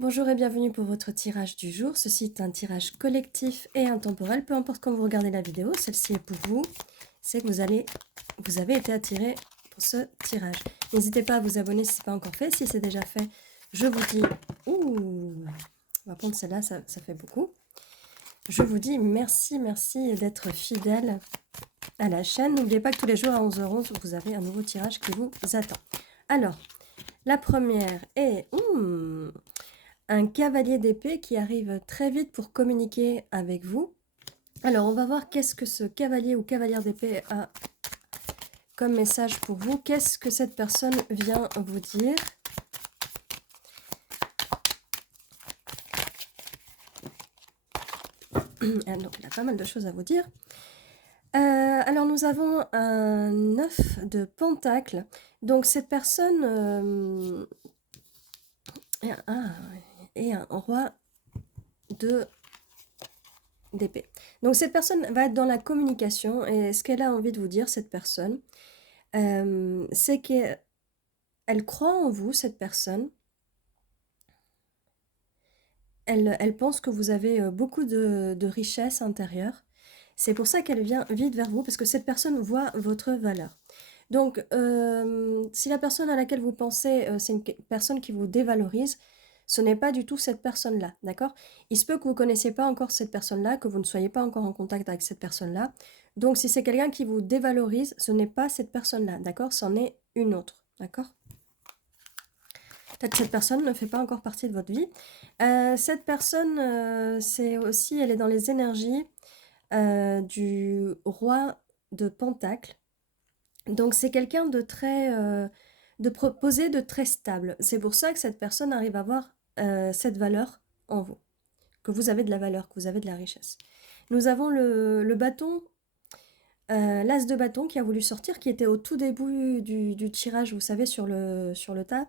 Bonjour et bienvenue pour votre tirage du jour. Ceci est un tirage collectif et intemporel. Peu importe quand vous regardez la vidéo, celle-ci est pour vous. C'est que vous avez été attiré pour ce tirage. N'hésitez pas à vous abonner si ce n'est pas encore fait. Si c'est déjà fait, je vous dis... Ouh, on va prendre celle-là, ça fait beaucoup. Je vous dis merci d'être fidèle à la chaîne. N'oubliez pas que tous les jours à 11h11, vous avez un nouveau tirage qui vous attend. Alors, la première est... un cavalier d'épée qui arrive très vite pour communiquer avec vous. Alors, on va voir qu'est-ce que ce cavalier ou cavalière d'épée a comme message pour vous. Qu'est-ce que cette personne vient vous dire? Donc, il a pas mal de choses à vous dire. Alors, nous avons un 9 de pentacle. Donc, cette personne et un roi d'épée. Donc cette personne va être dans la communication et ce qu'elle a envie de vous dire, cette personne, c'est qu'elle croit en vous, cette personne. Elle pense que vous avez beaucoup de richesse intérieure. C'est pour ça qu'elle vient vite vers vous, parce que cette personne voit votre valeur. Donc, si la personne à laquelle vous pensez, c'est une personne qui vous dévalorise, ce n'est pas du tout cette personne-là, d'accord? Il se peut que vous ne connaissiez pas encore cette personne-là, que vous ne soyez pas encore en contact avec cette personne-là. Donc, si c'est quelqu'un qui vous dévalorise, ce n'est pas cette personne-là, d'accord? C'en est une autre, d'accord? Peut-être que cette personne ne fait pas encore partie de votre vie. Cette personne, c'est aussi, elle est dans les énergies du roi de Pentacle. Donc c'est quelqu'un de très, posé, de très stable. C'est pour ça que cette personne arrive à avoir cette valeur en vous, que vous avez de la valeur, que vous avez de la richesse. Nous avons le bâton, l'as de bâton qui a voulu sortir, qui était au tout début du tirage, vous savez, sur le tas.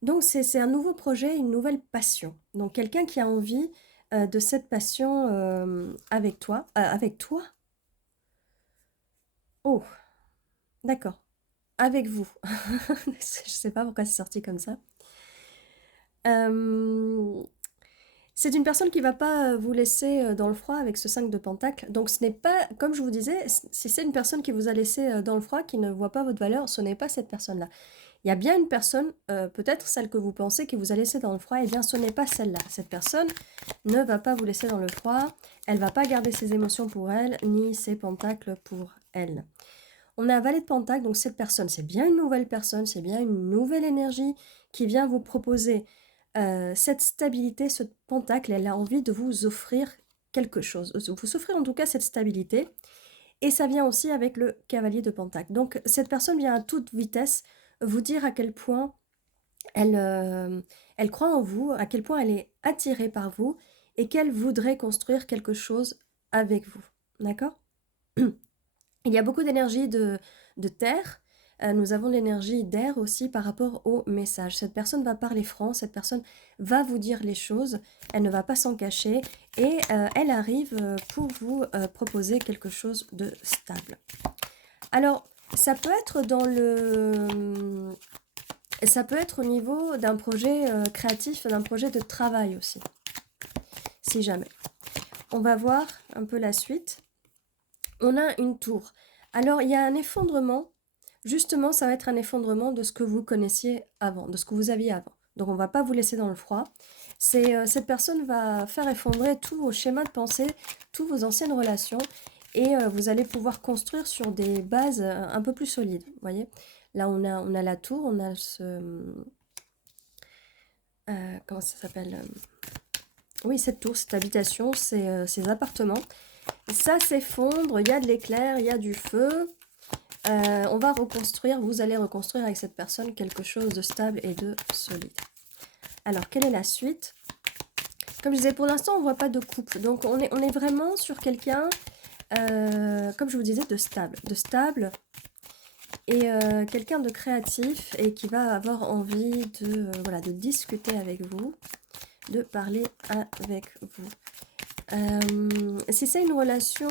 Donc c'est un nouveau projet, une nouvelle passion. Donc quelqu'un qui a envie de cette passion avec toi. Avec toi? Oh, d'accord. Avec vous. Je ne sais pas pourquoi c'est sorti comme ça. C'est une personne qui ne va pas vous laisser dans le froid avec ce 5 de pentacle. Donc ce n'est pas, comme je vous disais, si c'est une personne qui vous a laissé dans le froid, qui ne voit pas votre valeur, ce n'est pas cette personne-là. Il y a bien une personne, peut-être celle que vous pensez qui vous a laissé dans le froid, et bien ce n'est pas celle-là. Cette personne ne va pas vous laisser dans le froid, elle ne va pas garder ses émotions pour elle, ni ses pentacles pour elle. On a un valet de pentacle, donc cette personne, c'est bien une nouvelle personne, c'est bien une nouvelle énergie qui vient vous proposer cette stabilité, ce pentacle. Elle a envie de vous offrir quelque chose, vous offrir en tout cas cette stabilité. Et ça vient aussi avec le cavalier de pentacle. Donc cette personne vient à toute vitesse vous dire à quel point elle croit en vous, à quel point elle est attirée par vous et qu'elle voudrait construire quelque chose avec vous. D'accord? Il y a beaucoup d'énergie de terre. Nous avons l'énergie d'air aussi par rapport au message. Cette personne va parler franc, cette personne va vous dire les choses, elle ne va pas s'en cacher et elle arrive pour vous proposer quelque chose de stable. Alors, ça peut être ça peut être au niveau d'un projet créatif, d'un projet de travail aussi, si jamais. On va voir un peu la suite. On a une tour. Alors, il y a un effondrement. Justement, ça va être un effondrement de ce que vous connaissiez avant, de ce que vous aviez avant. Donc, on ne va pas vous laisser dans le froid. Cette personne va faire effondrer tous vos schémas de pensée, toutes vos anciennes relations, et vous allez pouvoir construire sur des bases un peu plus solides. Vous voyez, là, on a la tour, on a comment ça s'appelle? Oui, cette tour, cette habitation, ces appartements. Ça s'effondre, il y a de l'éclair, il y a du feu. On va reconstruire, vous allez reconstruire avec cette personne quelque chose de stable et de solide. Alors, quelle est la suite? Comme je disais, pour l'instant, on ne voit pas de couple. Donc, on est vraiment sur quelqu'un, comme je vous disais, de stable et quelqu'un de créatif et qui va avoir envie voilà, de discuter avec vous, de parler avec vous. Si c'est une relation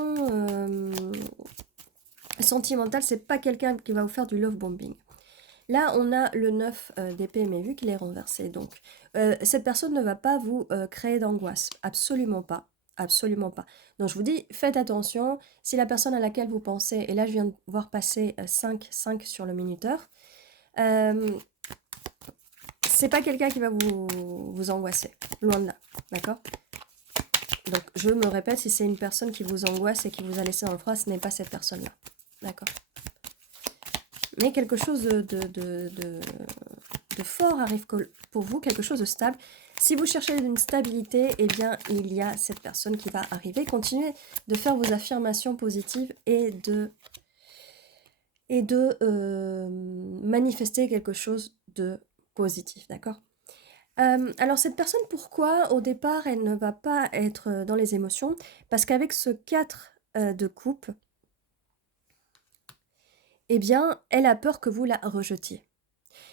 sentimentale, c'est pas quelqu'un qui va vous faire du love bombing. Là, on a le 9 d'épée, mais vu qu'il est renversé, donc cette personne ne va pas vous créer d'angoisse. Absolument pas. Absolument pas. Donc je vous dis, faites attention. Si la personne à laquelle vous pensez, et là je viens de voir passer 5 sur le minuteur, c'est pas quelqu'un qui va vous angoisser. Loin de là. D'accord? Donc je me répète, si c'est une personne qui vous angoisse et qui vous a laissé dans le froid, ce n'est pas cette personne-là. D'accord? Mais quelque chose de fort arrive pour vous, quelque chose de stable. Si vous cherchez une stabilité, eh bien, il y a cette personne qui va arriver. Continuez de faire vos affirmations positives et de manifester quelque chose de positif, d'accord? Alors cette personne, pourquoi au départ, elle ne va pas être dans les émotions? Parce qu'avec ce 4 de coupe, eh bien, elle a peur que vous la rejetiez.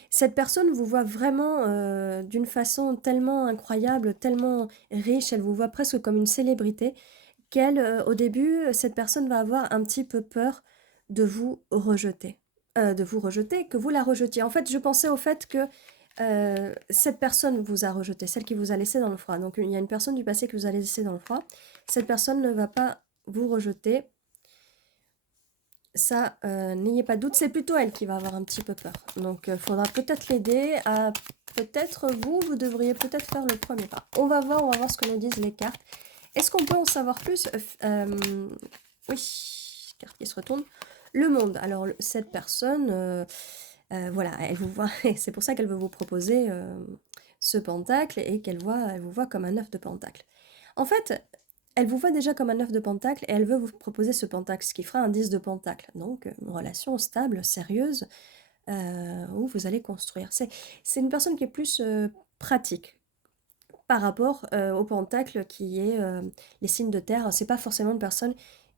Cette personne vous voit vraiment d'une façon tellement incroyable, tellement riche, elle vous voit presque comme une célébrité, qu'elle, au début, cette personne va avoir un petit peu peur de vous rejeter. Que vous la rejetiez. En fait, je pensais au fait que cette personne vous a rejeté, celle qui vous a laissé dans le froid. Donc il y a une personne du passé qui vous a laissé dans le froid. Cette personne ne va pas vous rejeter. Ça, n'ayez pas de doute, c'est plutôt elle qui va avoir un petit peu peur. Donc, il faudra peut-être l'aider à... Peut-être vous devriez peut-être faire le premier pas. On va voir ce que nous disent les cartes. Est-ce qu'on peut en savoir plus? Oui, carte qui se retourne. Le monde. Alors, cette personne, voilà, elle vous voit, et c'est pour ça qu'elle veut vous proposer ce pentacle et elle vous voit comme un œuf de pentacle. En fait, elle vous voit déjà comme un œuf de pentacle et elle veut vous proposer ce pentacle, ce qui fera un 10 de pentacle. Donc, une relation stable, sérieuse, où vous allez construire. C'est une personne qui est plus pratique par rapport au pentacle qui est les signes de terre. C'est pas forcément une personne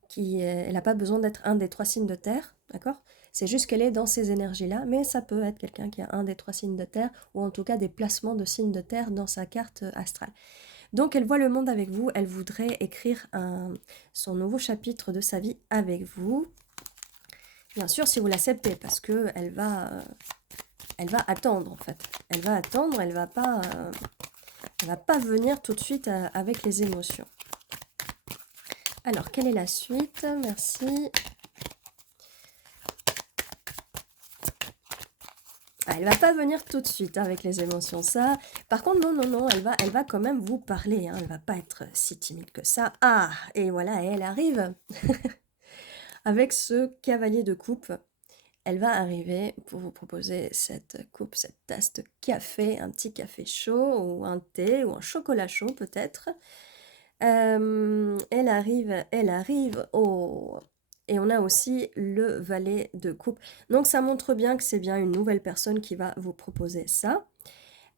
qui... elle n'a pas besoin d'être un des 3 signes de terre, d'accord? C'est juste qu'elle est dans ces énergies-là, mais ça peut être quelqu'un qui a un des 3 signes de terre, ou en tout cas des placements de signes de terre dans sa carte astrale. Donc elle voit le monde avec vous, elle voudrait écrire son nouveau chapitre de sa vie avec vous. Bien sûr, si vous l'acceptez, parce que elle va attendre en fait. Elle va attendre, elle va pas venir tout de suite avec les émotions. Alors, quelle est la suite? Merci. Ah, elle va pas venir tout de suite avec les émotions, ça. Par contre, non, elle va quand même vous parler, hein. Elle va pas être si timide que ça. Ah, et voilà, elle arrive avec ce cavalier de coupe. Elle va arriver pour vous proposer cette coupe, cette tasse de café, un petit café chaud ou un thé ou un chocolat chaud peut-être. Elle arrive, oh! Et on a aussi le valet de coupe. Donc ça montre bien que c'est bien une nouvelle personne qui va vous proposer ça.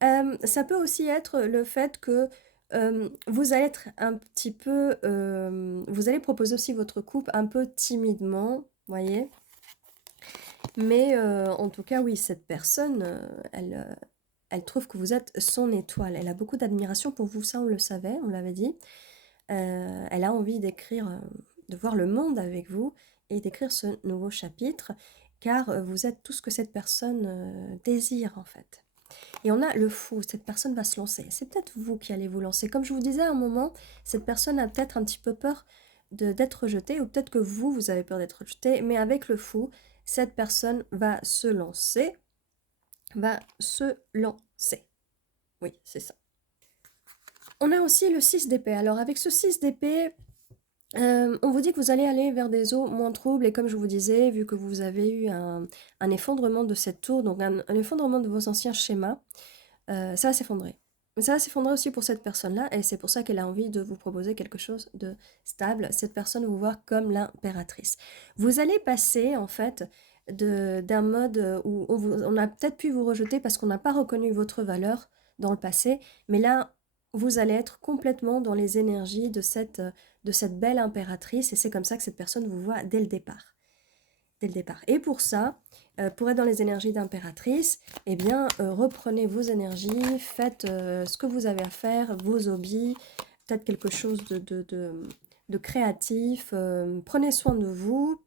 Ça peut aussi être le fait que vous allez être un petit peu... vous allez proposer aussi votre coupe un peu timidement, voyez. Mais en tout cas, oui, cette personne, elle trouve que vous êtes son étoile. Elle a beaucoup d'admiration pour vous, ça on le savait, on l'avait dit. Elle a envie d'écrire, de voir le monde avec vous et d'écrire ce nouveau chapitre, car vous êtes tout ce que cette personne désire en fait. Et on a le fou, cette personne va se lancer. C'est peut-être vous qui allez vous lancer. Comme je vous disais à un moment, cette personne a peut-être un petit peu peur d'être rejetée, ou peut-être que vous avez peur d'être rejeté, mais avec le fou, cette personne va se lancer. Oui, c'est ça. On a aussi le 6 d'épée. Alors avec ce 6 d'épée, on vous dit que vous allez aller vers des eaux moins troubles, et comme je vous disais, vu que vous avez eu un effondrement de cette tour, donc un effondrement de vos anciens schémas, ça va s'effondrer. Mais ça va s'effondrer aussi pour cette personne-là, et c'est pour ça qu'elle a envie de vous proposer quelque chose de stable. Cette personne vous voit comme l'impératrice. Vous allez passer, en fait, d'un mode où on a peut-être pu vous rejeter parce qu'on n'a pas reconnu votre valeur dans le passé, mais là, vous allez être complètement dans les énergies de cette belle impératrice, et c'est comme ça que cette personne vous voit dès le départ. Dès le départ. Et pour ça, pour être dans les énergies d'impératrice, eh bien, reprenez vos énergies, faites ce que vous avez à faire, vos hobbies, peut-être quelque chose de créatif, prenez soin de vous,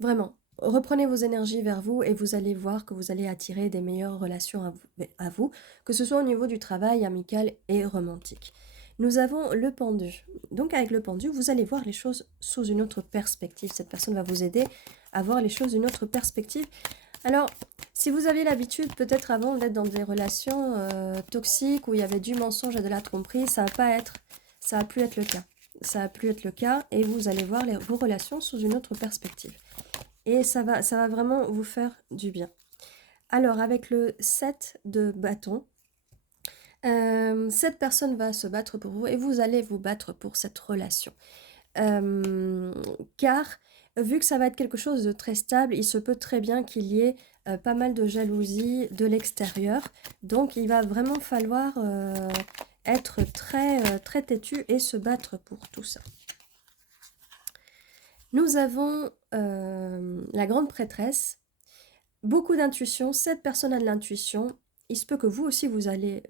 vraiment. reprenez vos énergies vers vous et vous allez voir que vous allez attirer des meilleures relations à vous, que ce soit au niveau du travail, amical et romantique. Nous avons le pendu. Donc avec le pendu, vous allez voir les choses sous une autre perspective. Cette personne va vous aider à voir les choses d'une autre perspective. Alors, si vous aviez l'habitude, peut-être avant d'être dans des relations toxiques où il y avait du mensonge et de la tromperie, ça va plus être le cas. Ça va plus être le cas et vous allez voir vos relations sous une autre perspective. Et ça va vraiment vous faire du bien. Alors, avec le 7 de bâton, cette personne va se battre pour vous et vous allez vous battre pour cette relation. Car vu que ça va être quelque chose de très stable, il se peut très bien qu'il y ait pas mal de jalousie de l'extérieur. Donc il va vraiment falloir être très têtu et se battre pour tout ça. Nous avons la grande prêtresse, beaucoup d'intuition, cette personne a de l'intuition. Il se peut que vous aussi, vous allez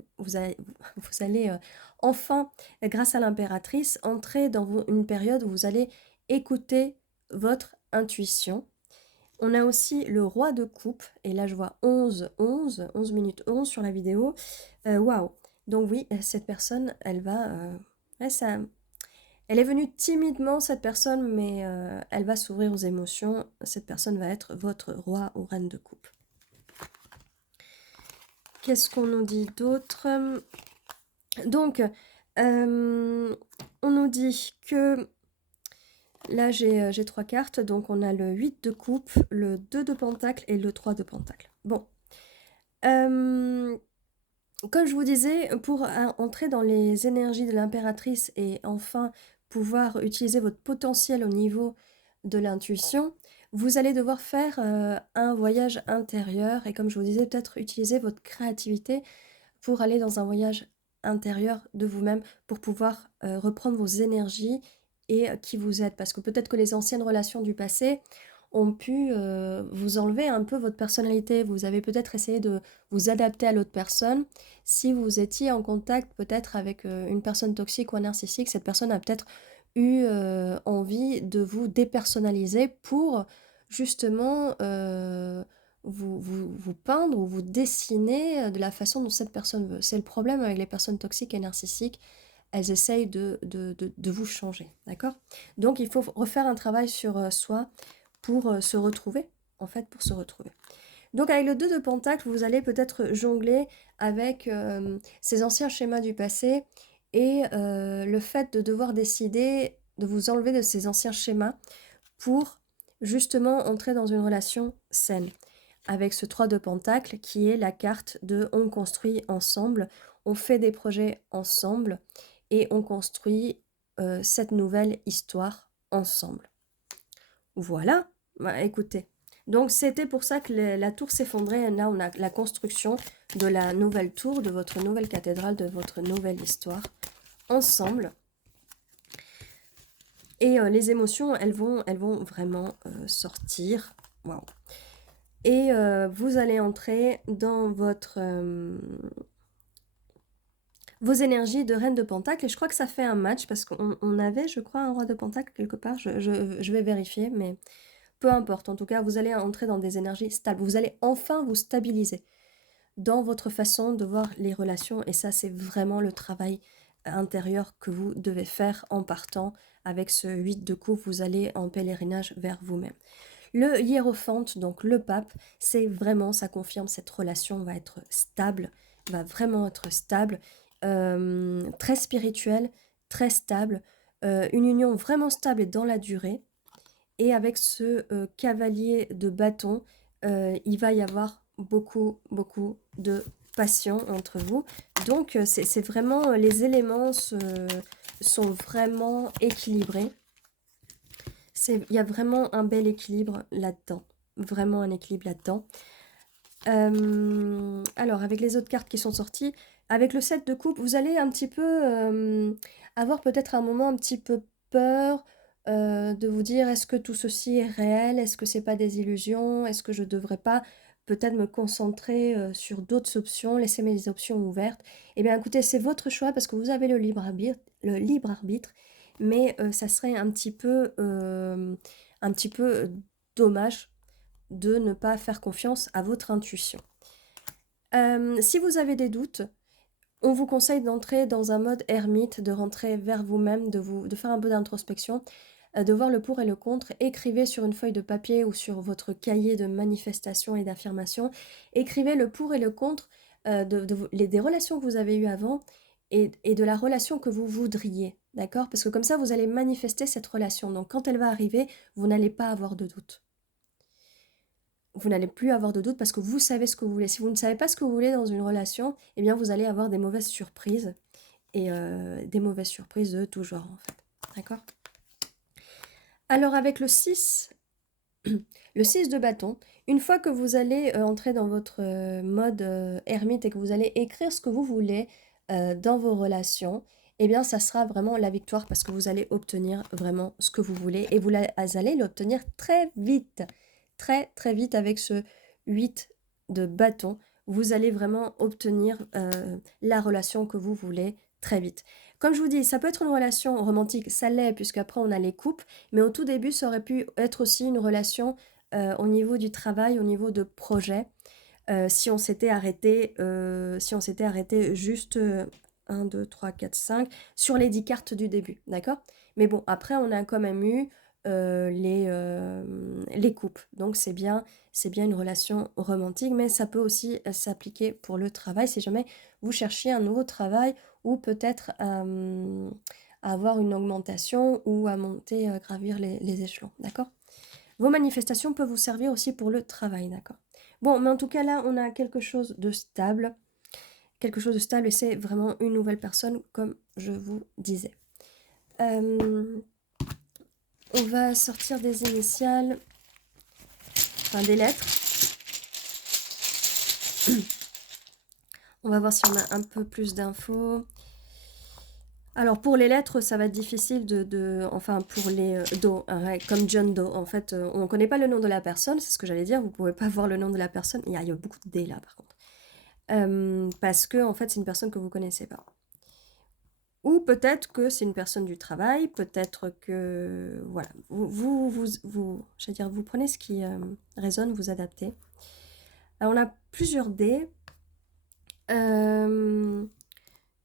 enfin, grâce à l'impératrice, entrer dans une période où vous allez écouter votre intuition. On a aussi le roi de coupe, et là je vois 11 minutes 11 sur la vidéo. Waouh! Donc oui, cette personne, elle va... elle est venue timidement, cette personne, mais elle va s'ouvrir aux émotions. Cette personne va être votre roi ou reine de coupe. Qu'est-ce qu'on nous dit d'autre? Donc, on nous dit que... Là, j'ai 3 cartes, donc on a le 8 de coupe, le 2 de pentacle et le 3 de pentacle. Bon. Comme je vous disais, pour entrer dans les énergies de l'impératrice et enfin pouvoir utiliser votre potentiel au niveau de l'intuition, vous allez devoir faire un voyage intérieur et comme je vous disais, peut-être utiliser votre créativité pour aller dans un voyage intérieur de vous-même pour pouvoir reprendre vos énergies et qui vous êtes. Parce que peut-être que les anciennes relations du passé ont pu vous enlever un peu votre personnalité. Vous avez peut-être essayé de vous adapter à l'autre personne. Si vous étiez en contact peut-être avec une personne toxique ou un narcissique, cette personne a peut-être eu envie de vous dépersonnaliser pour justement vous peindre ou vous dessiner de la façon dont cette personne veut. C'est le problème avec les personnes toxiques et narcissiques. Elles essayent de vous changer, d'accord? Donc il faut refaire un travail sur soi pour se retrouver, en fait, pour se retrouver. Donc avec le 2 de pentacle, vous allez peut-être jongler avec ces anciens schémas du passé et le fait de devoir décider de vous enlever de ces anciens schémas pour justement entrer dans une relation saine. Avec ce 3 de pentacle qui est la carte de on construit ensemble, on fait des projets ensemble et on construit cette nouvelle histoire ensemble. Voilà, bah, écoutez. Donc c'était pour ça que la tour s'effondrait. Là, on a la construction de la nouvelle tour, de votre nouvelle cathédrale, de votre nouvelle histoire, ensemble. Et les émotions, elles vont vraiment sortir. Waouh. Et vous allez entrer dans votre... vos énergies de reine de pentacle. Et je crois que ça fait un match parce qu'on avait, je crois, un roi de pentacle quelque part. Je vais vérifier, mais... Peu importe, en tout cas, vous allez entrer dans des énergies stables. Vous allez enfin vous stabiliser dans votre façon de voir les relations. Et ça, c'est vraiment le travail intérieur que vous devez faire en partant avec ce 8 de coupe. Vous allez en pèlerinage vers vous-même. Le hiérophante, donc le pape, c'est vraiment, ça confirme cette relation va être stable, va vraiment être stable, très spirituelle, très stable, une union vraiment stable et dans la durée. Et avec ce cavalier de bâton, il va y avoir beaucoup de passion entre vous. Donc c'est vraiment, les éléments sont vraiment équilibrés. Il y a vraiment un bel équilibre là-dedans. Vraiment un équilibre là-dedans. Alors, avec les autres cartes qui sont sorties, avec le 7 de coupe, vous allez un petit peu avoir peut-être un moment un petit peu peur de vous dire est-ce que tout ceci est réel? Est-ce que c'est pas des illusions? Est-ce que je devrais pas peut-être me concentrer sur d'autres options, laisser mes options ouvertes? Eh bien, écoutez, c'est votre choix parce que vous avez le libre arbitre, mais ça serait un petit peu dommage de ne pas faire confiance à votre intuition. Si vous avez des doutes, on vous conseille d'entrer dans un mode ermite, de rentrer vers vous-même, de faire un peu d'introspection, de voir le pour et le contre. Écrivez sur une feuille de papier ou sur votre cahier de manifestation et d'affirmation, écrivez le pour et le contre des relations que vous avez eues avant et de la relation que vous voudriez, d'accord? Parce que comme ça, vous allez manifester cette relation. Donc quand elle va arriver, vous n'allez pas avoir de doute. Vous n'allez plus avoir de doute parce que vous savez ce que vous voulez. Si vous ne savez pas ce que vous voulez dans une relation, eh bien vous allez avoir des mauvaises surprises. Et des mauvaises surprises de tout genre, en fait. D'accord? Alors avec le 6, le 6 de bâton, une fois que vous allez entrer dans votre mode ermite et que vous allez écrire ce que vous voulez dans vos relations, eh bien ça sera vraiment la victoire parce que vous allez obtenir vraiment ce que vous voulez et vous allez l'obtenir très vite. Très très vite avec ce 8 de bâton. Vous allez vraiment obtenir la relation que vous voulez très vite. Comme je vous dis, ça peut être une relation romantique, ça l'est, puisqu'après on a les couples, mais au tout début, ça aurait pu être aussi une relation au niveau du travail, au niveau de projet, si on s'était arrêté, juste 1, 2, 3, 4, 5 sur les 10 cartes du début, d'accord? Mais bon, après, on a quand même eu les couples, donc c'est bien une relation romantique, mais ça peut aussi s'appliquer pour le travail si jamais vous cherchez un nouveau travail ou peut-être à avoir une augmentation ou à monter, gravir les échelons, d'accord? Vos manifestations peuvent vous servir aussi pour le travail, d'accord? Bon, mais en tout cas là, on a quelque chose de stable et c'est vraiment une nouvelle personne, comme je vous disais. On va sortir des initiales, enfin des lettres. On va voir si on a un peu plus d'infos. Alors pour les lettres, ça va être difficile enfin pour les Doe, comme John Doe. En fait, on ne connaît pas le nom de la personne, c'est ce que j'allais dire. Vous ne pouvez pas voir le nom de la personne. Il y a beaucoup de D là par contre. Parce que en fait, c'est une personne que vous ne connaissez pas. Ou peut-être que c'est une personne du travail, peut-être que voilà, j'allais dire, vous prenez ce qui résonne, vous adaptez. Alors, on a plusieurs dés.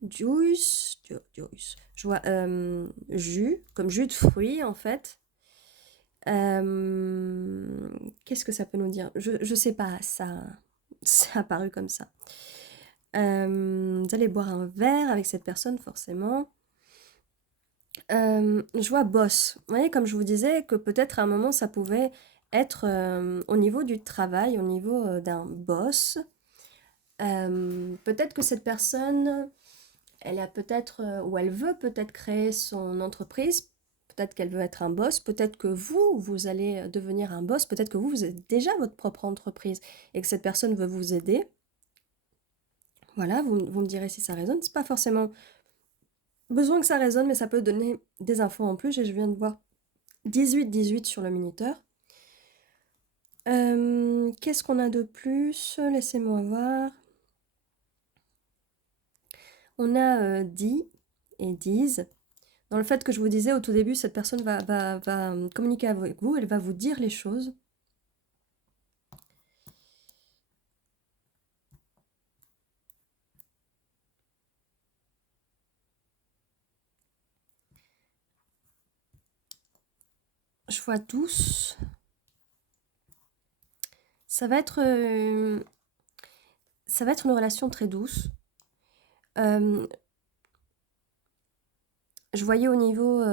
Juice, je vois jus, comme jus de fruits en fait. Qu'est-ce que ça peut nous dire? Je sais pas, ça c'est apparu comme ça. Vous allez boire un verre avec cette personne forcément. Je vois boss. Vous voyez, comme je vous disais, que peut-être à un moment ça pouvait être au niveau du travail, au niveau d'un boss. Peut-être que cette personne, elle a peut-être, ou elle veut peut-être créer son entreprise, peut-être qu'elle veut être un boss, peut-être que vous allez devenir un boss, peut-être que vous êtes déjà votre propre entreprise et que cette personne veut vous aider. Voilà, vous me direz si ça résonne. C'est pas forcément besoin que ça résonne, mais ça peut donner des infos en plus et je viens de voir 18 sur le minuteur. Qu'est-ce qu'on a de plus? Laissez-moi voir. On a dit et dise. Dans le fait que je vous disais au tout début, cette personne va communiquer avec vous, elle va vous dire les choses. Je vois douce. Ça va être une relation très douce. Je voyais au niveau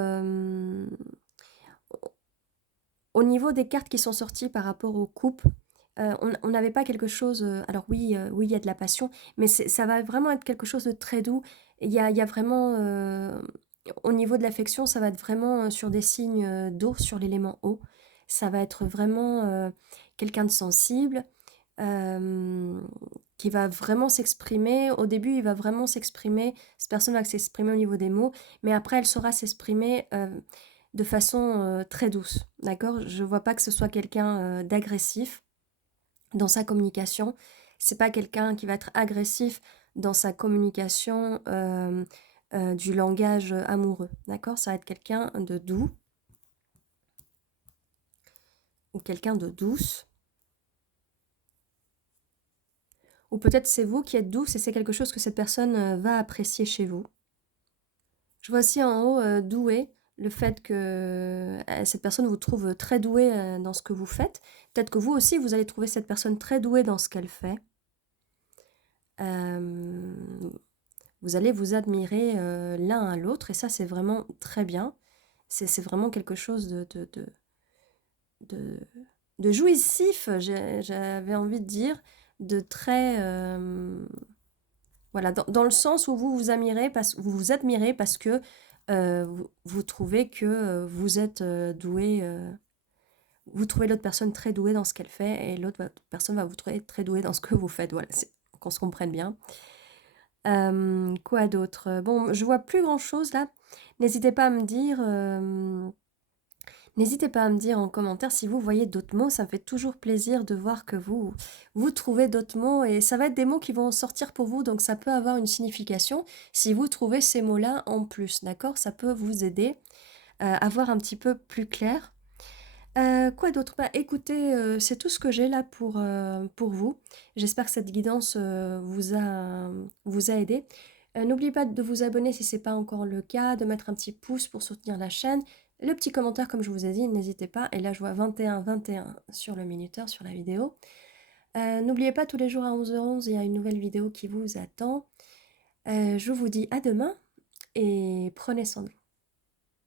des cartes qui sont sorties par rapport au couple, on n'avait pas quelque chose... alors oui, oui, il y a de la passion, mais ça va vraiment être quelque chose de très doux. Il y a vraiment... au niveau de l'affection, ça va être vraiment sur des signes d'eau, sur l'élément eau. Ça va être vraiment quelqu'un de sensible, qui va vraiment s'exprimer. Au début, il va vraiment s'exprimer. Cette personne va s'exprimer au niveau des mots, mais après, elle saura s'exprimer de façon très douce, d'accord? Je vois pas que ce soit quelqu'un d'agressif dans sa communication. C'est pas quelqu'un qui va être agressif dans sa communication du langage amoureux, d'accord? Ça va être quelqu'un de doux ou quelqu'un de douce. Ou peut-être c'est vous qui êtes douce et c'est quelque chose que cette personne va apprécier chez vous. Je vois aussi en haut doué, le fait que cette personne vous trouve très doué dans ce que vous faites. Peut-être que vous aussi, vous allez trouver cette personne très douée dans ce qu'elle fait. Vous allez vous admirer l'un à l'autre et ça, c'est vraiment très bien. C'est vraiment quelque chose de, de jouissif, j'avais envie de dire, de très... voilà, dans le sens où vous vous admirez parce que vous trouvez que vous êtes doué, vous trouvez l'autre personne très douée dans ce qu'elle fait et l'autre personne va vous trouver très douée dans ce que vous faites. Voilà, qu'on se comprenne bien. Quoi d'autre? Bon, je vois plus grand-chose là. N'hésitez pas à me dire... N'hésitez pas à me dire en commentaire si vous voyez d'autres mots, ça me fait toujours plaisir de voir que vous trouvez d'autres mots et ça va être des mots qui vont sortir pour vous, donc ça peut avoir une signification si vous trouvez ces mots-là en plus, d'accord? Ça peut vous aider à voir un petit peu plus clair. Quoi d'autre? Bah écoutez, c'est tout ce que j'ai là pour vous. J'espère que cette guidance vous a aidé. N'oubliez pas de vous abonner si ce n'est pas encore le cas, de mettre un petit pouce pour soutenir la chaîne. Le petit commentaire, comme je vous ai dit, n'hésitez pas. Et là, je vois 21 sur le minuteur, sur la vidéo. N'oubliez pas, tous les jours à 11h11, il y a une nouvelle vidéo qui vous attend. Je vous dis à demain et prenez soin de vous.